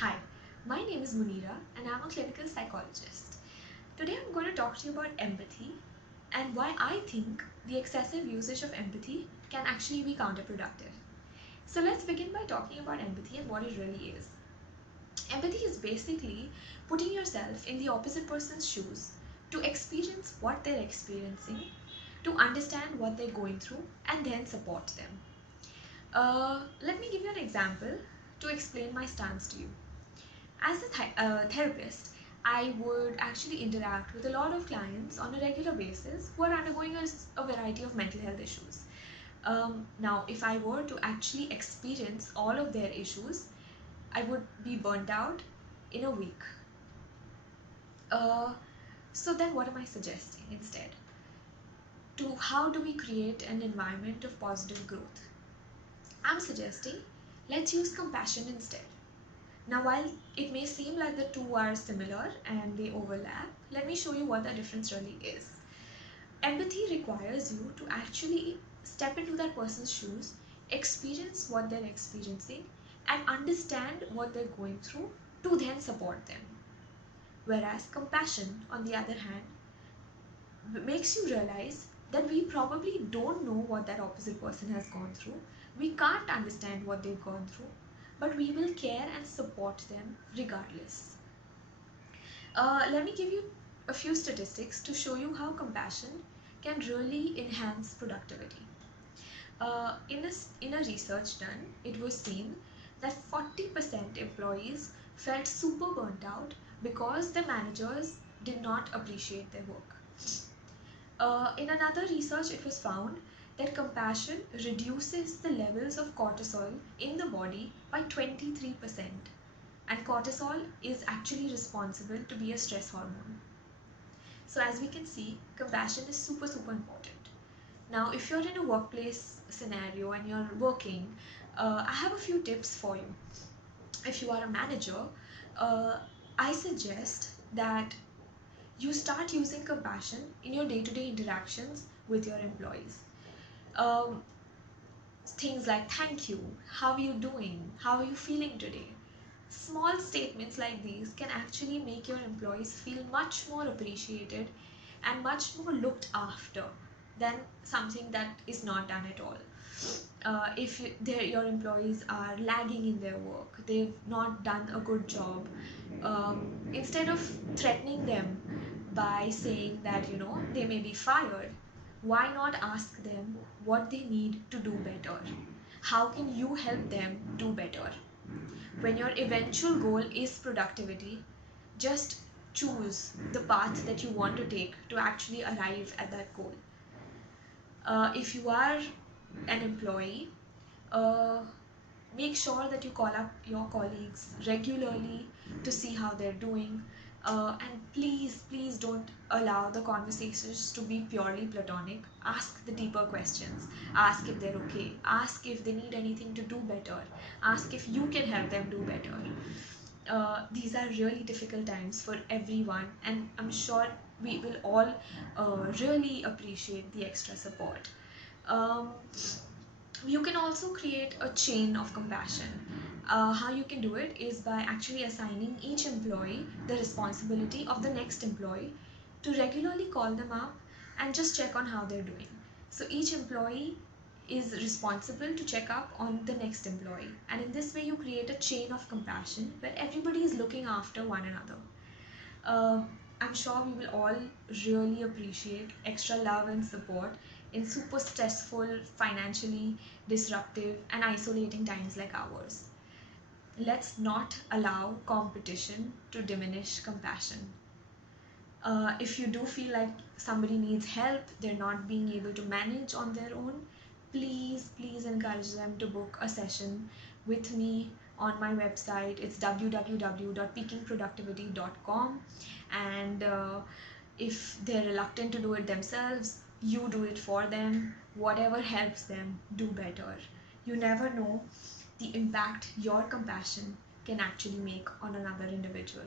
Hi, my name is Munira and I'm a clinical psychologist. Today I'm going to talk to you about empathy and why I think the excessive usage of empathy can actually be counterproductive. So let's begin by talking about empathy and what it really is. Empathy is basically putting yourself in the opposite person's shoes to experience what they're experiencing, to understand what they're going through, and then support them. Let me give you an example to explain my stance to you. As a therapist, I would actually interact with a lot of clients on a regular basis who are undergoing a variety of mental health issues. Now, if I were to actually experience all of their issues, I would be burnt out in a week. So then what am I suggesting instead? How do we create an environment of positive growth? I'm suggesting let's use compassion instead. Now, while it may seem like the two are similar and they overlap, let me show you what the difference really is. Empathy requires you to actually step into that person's shoes, experience what they're experiencing, and understand what they're going through to then support them. Whereas compassion, on the other hand, makes you realize that we probably don't know what that opposite person has gone through. We can't understand what they've gone through, but we will care and support them regardless. Let me give you a few statistics to show you how compassion can really enhance productivity. In a research done, it was seen that 40% employees felt super burnt out because the managers did not appreciate their work. In another research, it was found that compassion reduces the levels of cortisol in the body by 23%. And cortisol is actually responsible to be a stress hormone. So as we can see, compassion is super important. Now, if you're in a workplace scenario and you're working, I have a few tips for you. If you are a manager, I suggest that you start using compassion in your day-to-day interactions with your employees. Things like thank you, how are you doing, how are you feeling today? Small statements like these can actually make your employees feel much more appreciated and much more looked after than something that is not done at all. If your employees are lagging in their work, they've not done a good job, instead of threatening them by saying that they may be fired, why not ask them what they need to do better? How can you help them do better? When your eventual goal is productivity, just choose the path that you want to take to actually arrive at that goal. If you are an employee, make sure that you call up your colleagues regularly to see how they're doing. And please don't allow the conversations to be purely platonic. Ask the deeper questions. Ask if they're okay. Ask if they need anything to do better. Ask if you can help them do better. These are really difficult times for everyone, and I'm sure we will all really appreciate the extra support. Um, you can also create a chain of compassion. How you can do it is by actually assigning each employee the responsibility of the next employee to regularly call them up and just check on how they're doing. So each employee is responsible to check up on the next employee, and in this way you create a chain of compassion where everybody is looking after one another. I'm sure we will all really appreciate extra love and support in super stressful, financially disruptive, and isolating times like ours. Let's not allow competition to diminish compassion. If you do feel like somebody needs help, they're not being able to manage on their own, please encourage them to book a session with me on my website. It's www.peakingproductivity.com, and if they're reluctant to do it themselves, you do it for them. Whatever helps them do better. You never know the impact your compassion can actually make on another individual.